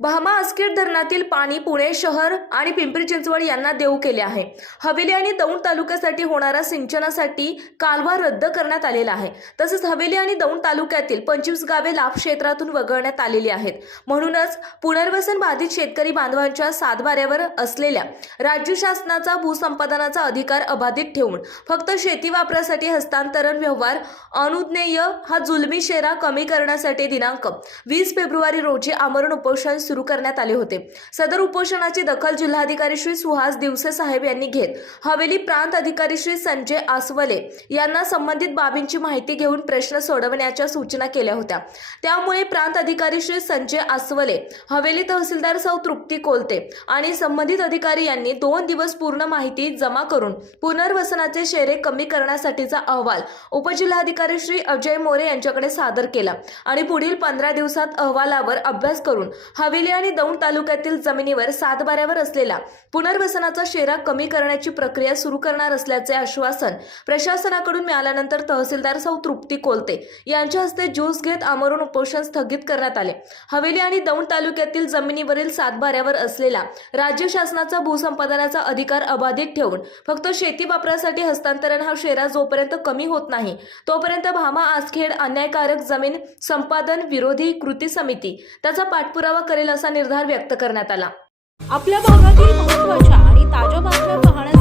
भामा आसखेड धरणातील पाणी पुणे शहर आणि पिंपरी चिंचवड यांना देऊ केले आहे. हवेली आणि दौंड तालुक्यासाठी होणारा सिंचनासाठी कालवा रद्द करण्यात आलेला आहे. तसेच हवेली आणि दौंड तालुक्यातील पंचवीस गावे लाभ क्षेत्रातून वगळण्यात आलेली आहेत. म्हणूनच पुनर्वसन बाधित शेतकरी बांधवांच्या सातबाऱ्यावर असलेल्या राज्य शासनाचा भूसंपादनाचा अधिकार अबाधित ठेवून फक्त शेती वापरासाठी हस्तांतरण व्यवहार अनुज्ञेय हा जुलमी शेरा कमी करण्यासाठी दिनांक वीस फेब्रुवारी रोजी आमरण उपोषण सुरू करण्यात आले होते. सदर उपोषणाची दखल जिल्हाधिकारी श्री सुहास दिवसे साहेब यांनी घेत. हवेली प्रांत अधिकारी श्री संजय आसवले यांना संबंधित बाबींची माहिती घेऊन प्रश्न सोडवण्याच्या सूचना केल्या होत्या. त्यामुळे प्रांत अधिकारी श्री संजय आसवले हवेली तहसीलदार सौ तृप्ती कोलते आणि संबंधित अधिकारी यांनी दोन दिवस पूर्ण माहिती जमा करून पुनर्वसनाचे शेरे कमी करण्यासाठीचा अहवाल उपजिल्हाधिकारी श्री अजय मोरे यांच्याकडे सादर केला आणि पुढील पंधरा दिवसात अहवालावर अभ्यास करून हवेली आणि दौंड तालुक्यातील जमिनीवर सातबाऱ्यावर असलेला पुनर्वसनाचा शेरा कमी करण्याची प्रक्रिया सुरू करणार असल्याचे आश्वासन प्रशासनाकडून मिळाल्यानंतर तहसीलदार सौ तृप्ती कोलते यांच्या हस्ते ज्यूस घेत आमरण उपोषण स्थगित करण्यात आले. हवेली आणि दौंड तालुक्यातील जमिनीवरील सातबाऱ्यावर असलेला राज्य शासनाचा भूसंपादनाचा अधिकार अबाधित ठेवून फक्त शेती वापरासाठी हस्तांतरण हा शेरा जोपर्यंत कमी होत नाही तोपर्यंत भामा आसखेड अन्यायकारक जमीन संपादन विरोधी कृती समिती त्याचा पाठपुरावा करेल असा निर्धार व्यक्त करण्यात आला. आपल्या भागातील महत्त्वाच्या आणि ताज्या बातम्या पाहण्यासाठी